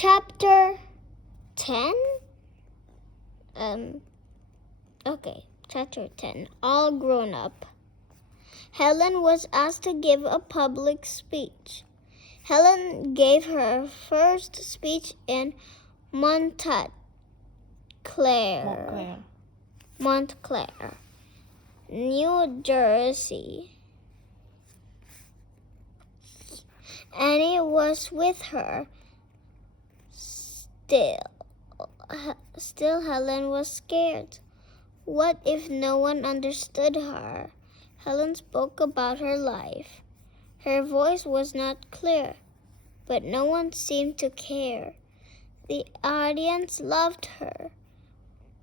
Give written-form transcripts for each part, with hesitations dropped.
Chapter 10? Chapter 10. All grown up. Helen was asked to give a public speech. Helen gave her first speech in Montclair, New Jersey. Annie was with her. Still Helen was scared. What if no one understood her? Helen spoke about her life. Her voice was not clear, but no one seemed to care. The audience loved her.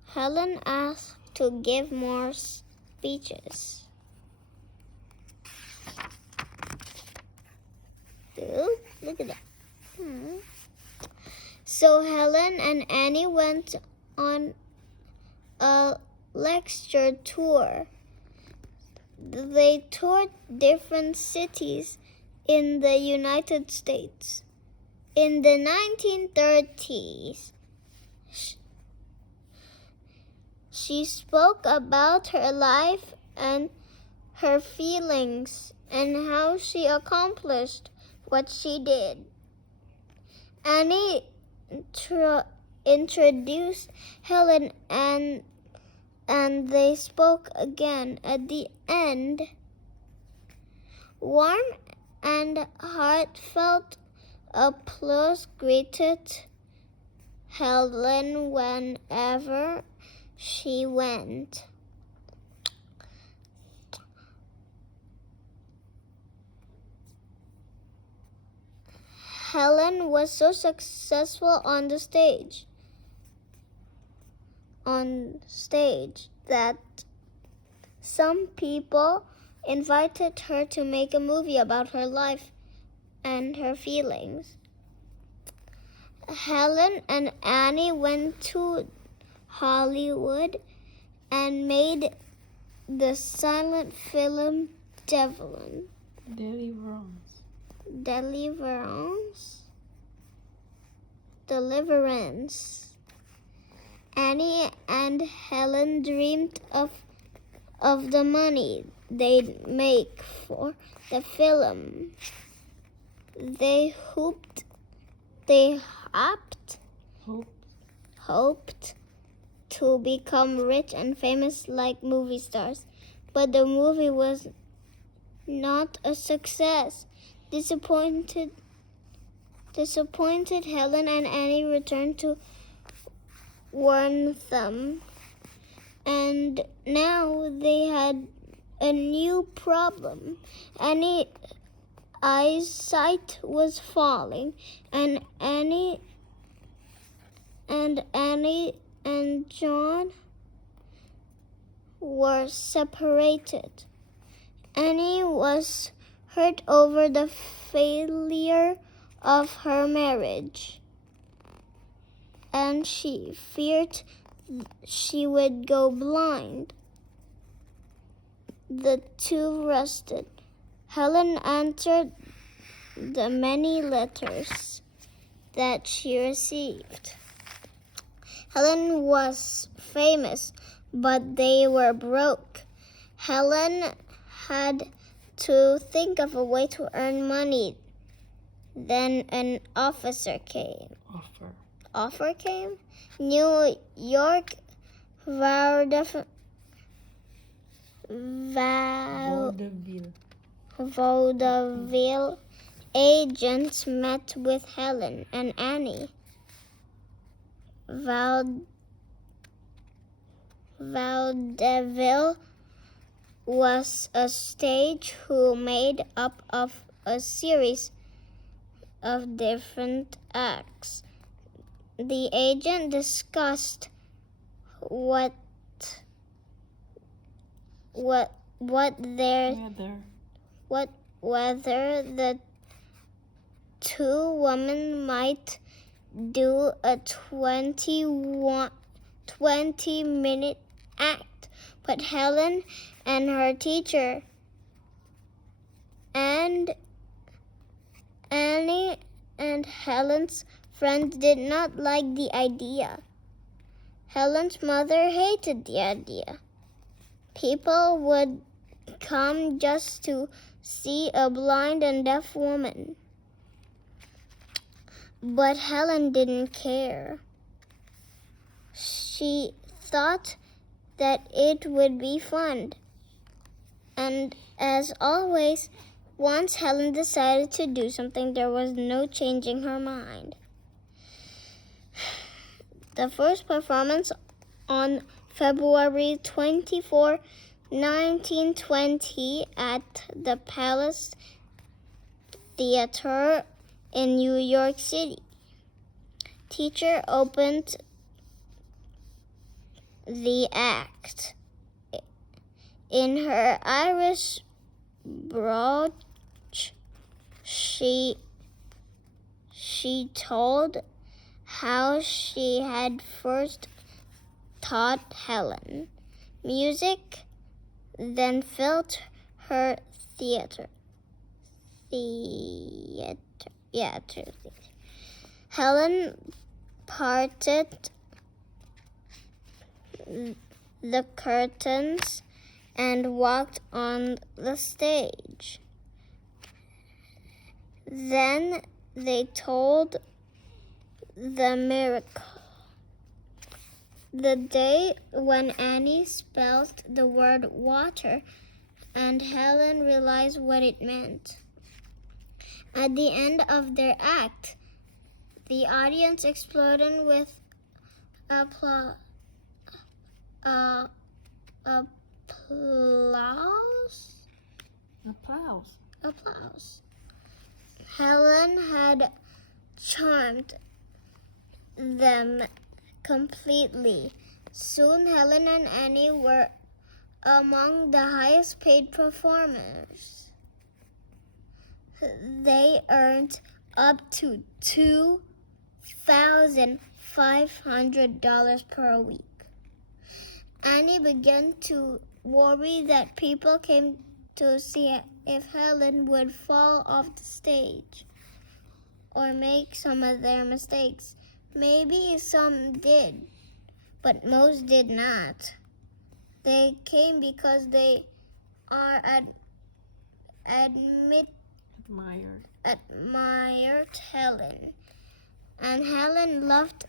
Helen asked to give more speeches. Ooh, look at that. So Helen and Annie went on a lecture tour. They toured different cities in the United States. In the 1930s, she spoke about her life and her feelings and how she accomplished what she did. Annie introduced Helen and they spoke again. At the end, warm and heartfelt applause greeted Helen whenever she went. Helen was so successful on stage that some people invited her to make a movie about her life and her feelings. Helen and Annie went to Hollywood and made the silent film Deliverance. Annie and Helen dreamed of the money they'd make for the film. They hoped to become rich and famous like movie stars, but the movie was not a success. Disappointed, Helen and Annie returned to Wortham, and now they had a new problem. Annie's eyesight was falling, and Annie and John were separated. Annie was hurt over the failure of her marriage, and she feared she would go blind. The two rested. Helen answered the many letters that she received. Helen was famous, but they were broke. Helen had to think of a way to earn money. Then an offer came. New York vaudeville agents met with Helen and Annie. Vaudeville was a stage made up of a series of different acts. The agent discussed whether the two women might do a 20-minute act, but Helen and her teacher and Annie and Helen's friends did not like the idea. Helen's mother hated the idea. People would come just to see a blind and deaf woman. But Helen didn't care. She thought that it would be fun. And as always, once Helen decided to do something, there was no changing her mind. The first performance on February 24, 1920 at the Palace Theater in New York City. Teacher opened the act. In her Irish brooch, she told how she had first taught Helen music, then filled her theater. Helen parted the curtains and walked on the stage. Then they told the miracle. The day when Annie spelled the word water and Helen realized what it meant. At the end of their act, the audience exploded with applause. Helen had charmed them completely. Soon Helen and Annie were among the highest paid performers. They earned up to $2,500 per week. Annie began to worry that people came to see if Helen would fall off the stage or make some of their mistakes. Maybe some did, but most did not. They came because they are admired Helen, and Helen loved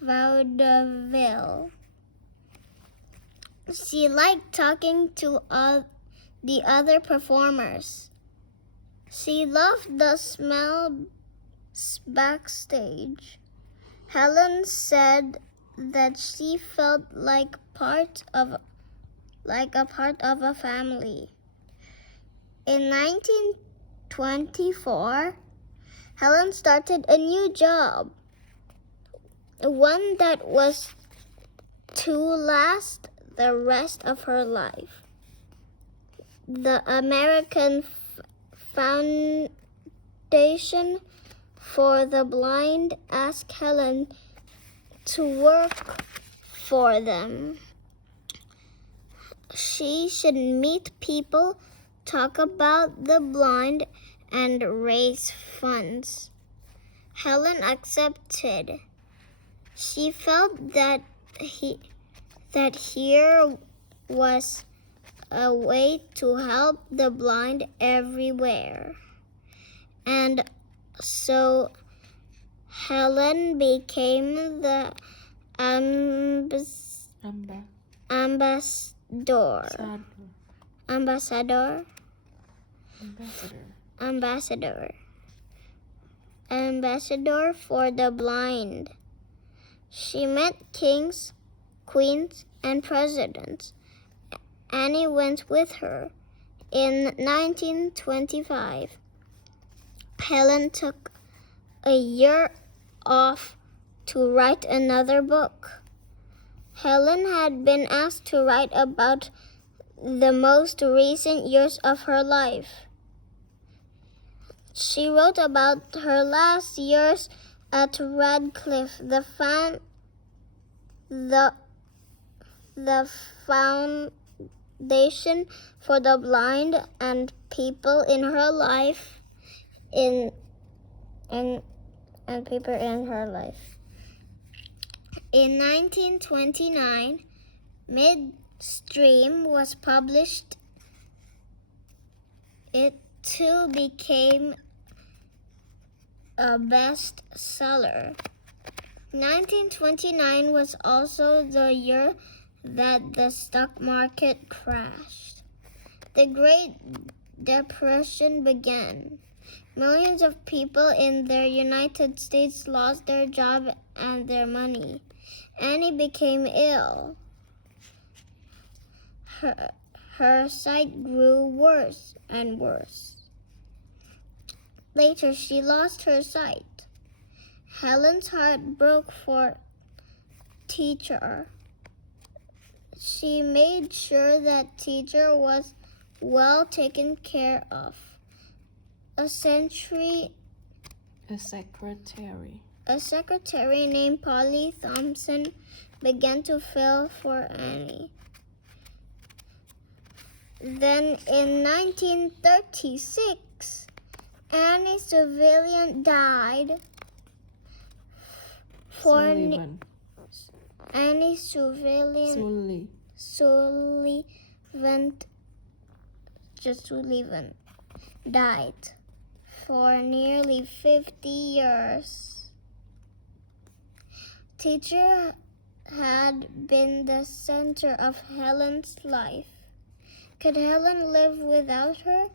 vaudeville. She liked talking to the other performers. She loved the smells backstage. Helen said that she felt like a part of a family. In 1924, Helen started a new job, one that was to last the rest of her life. The American Foundation for the Blind asked Helen to work for them. She should meet people, talk about the blind, and raise funds. Helen accepted. She felt that here was a way to help the blind everywhere. And so Helen became the ambassador for the blind. She met kings, queens, and presidents. Annie went with her. In 1925, Helen took a year off to write another book. Helen had been asked to write about the most recent years of her life. She wrote about her last years at Radcliffe, the foundation for the blind and people in her life in people in her life. In 1929, Midstream was published. It too became a bestseller. 1929 was also the year that the stock market crashed. The Great Depression began. Millions of people in the United States lost their job and their money. Annie became ill. Her sight grew worse and worse. Later, she lost her sight. Helen's heart broke for Teacher. She made sure that Teacher was well taken care of. A secretary named Polly Thompson began to fill for Annie. Then in 1936, Annie Sullivan died. Annie Sullivan died for nearly 50 years. Teacher had been the center of Helen's life. Could Helen live without her?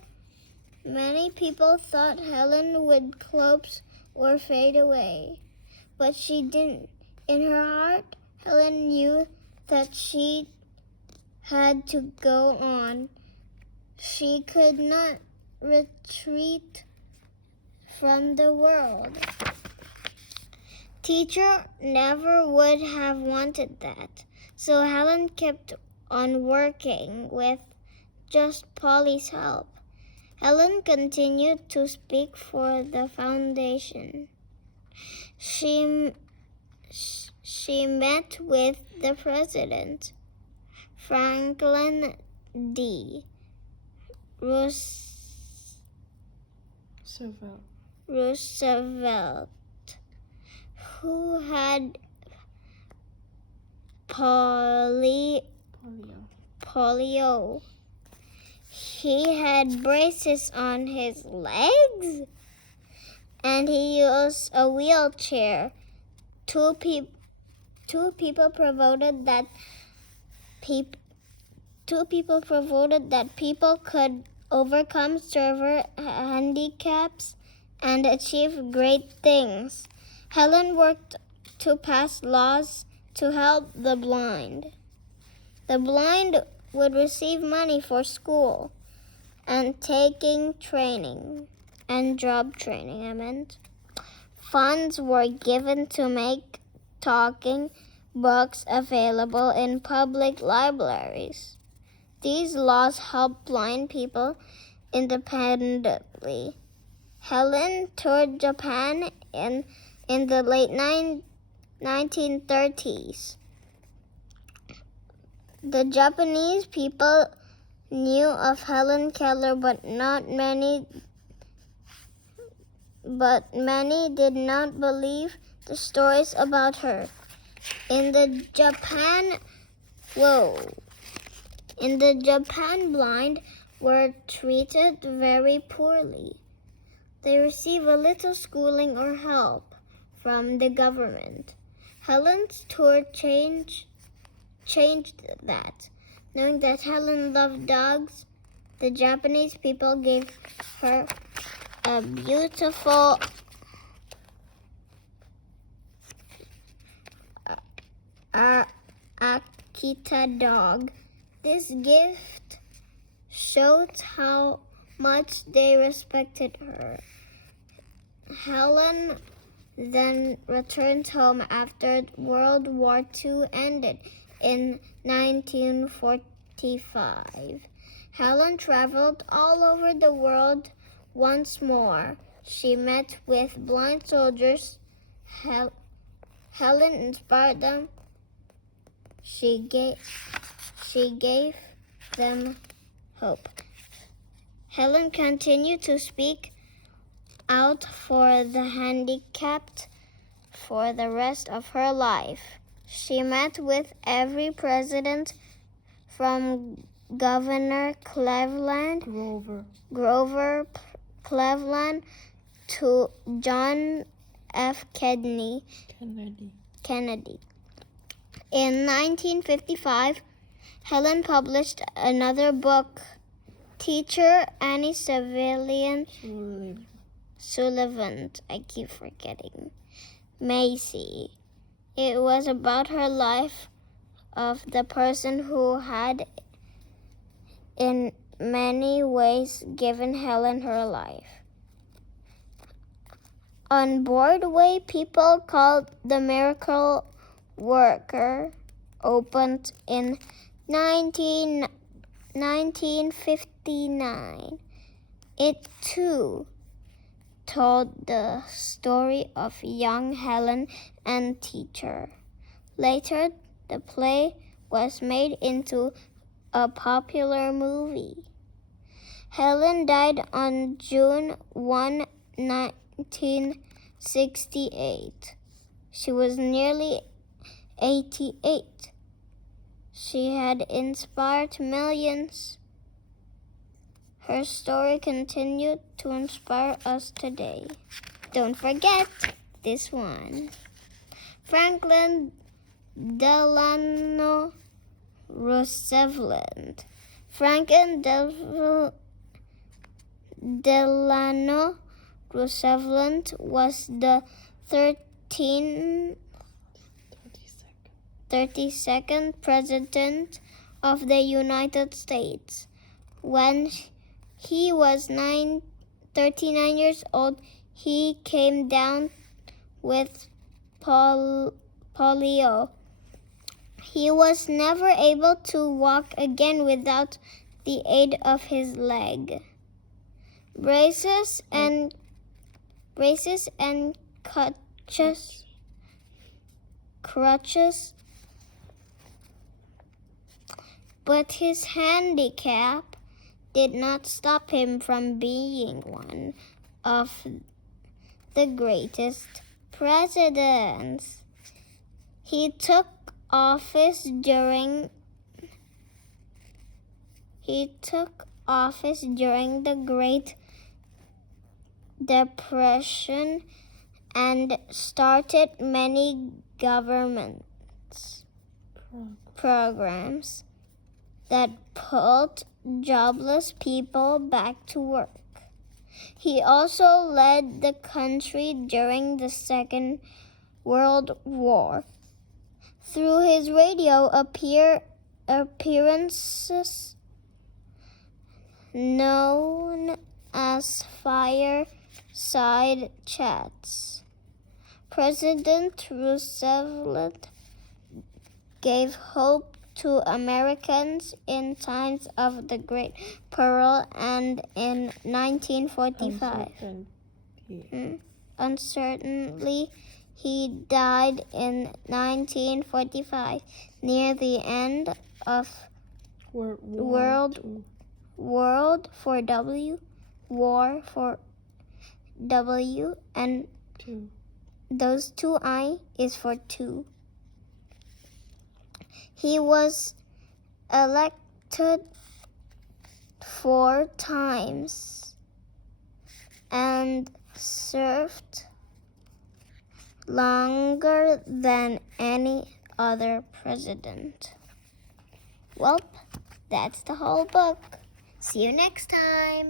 Many people thought Helen would collapse or fade away, but she didn't. In her heart, Helen knew that she had to go on. She could not retreat from the world. Teacher never would have wanted that, so Helen kept on working with just Polly's help. Helen continued to speak for the foundation. She met with the president, Franklin D. Roosevelt, who had polio. He had braces on his legs, and he used a wheelchair. Two people promoted that people could overcome severe handicaps and achieve great things. Helen worked to pass laws to help the blind. The blind would receive money for school and taking training and job training. Funds were given to make talking books available in public libraries. These laws helped blind people independently. Helen toured Japan in the late 1930s. The Japanese people knew of Helen Keller, but many did not believe the stories about her. In the Japan, blind were treated very poorly. They received a little schooling or help from the government. Helen's tour changed that. Knowing that Helen loved dogs, the Japanese people gave her a beautiful Akita dog. This gift showed how much they respected her. Helen then returned home after World War II ended in 1945. Helen traveled all over the world once more. She met with blind soldiers. Helen inspired them. She gave them hope. Helen continued to speak out for the handicapped for the rest of her life. She met with every president from Governor Grover Cleveland to John F. Kennedy. In 1955, Helen published another book, Teacher Annie Sullivan, I keep forgetting, Macy. It was about her life of the person who had in many ways given Helen her life. On Broadway, people called The Miracle Worker opened in 1959. It too told the story of young Helen and teacher. Later, the play was made into a popular movie. Helen died on June 1, 1968. She was nearly 88. She had inspired millions. Her story continued to inspire us today. Don't forget this one. Franklin Delano Roosevelt. Franklin Delano Roosevelt was the 32nd President of the United States. When he was 39 years old, he came down with polio. He was never able to walk again without the aid of his leg. Braces and crutches, but his handicap did not stop him from being one of the greatest presidents. He took office during the Great Depression and started many government programs that pulled jobless people back to work. He also led the country during the Second World War. Through his radio appearances, known as fireside chats, President Roosevelt gave hope to Americans in times of the Great Peril and in 1945. Uncertainly, he died in 1945 near the end of War for W, and those two I is for two. He was elected 4 times and served longer than any other president. Well, that's the whole book. See you next time.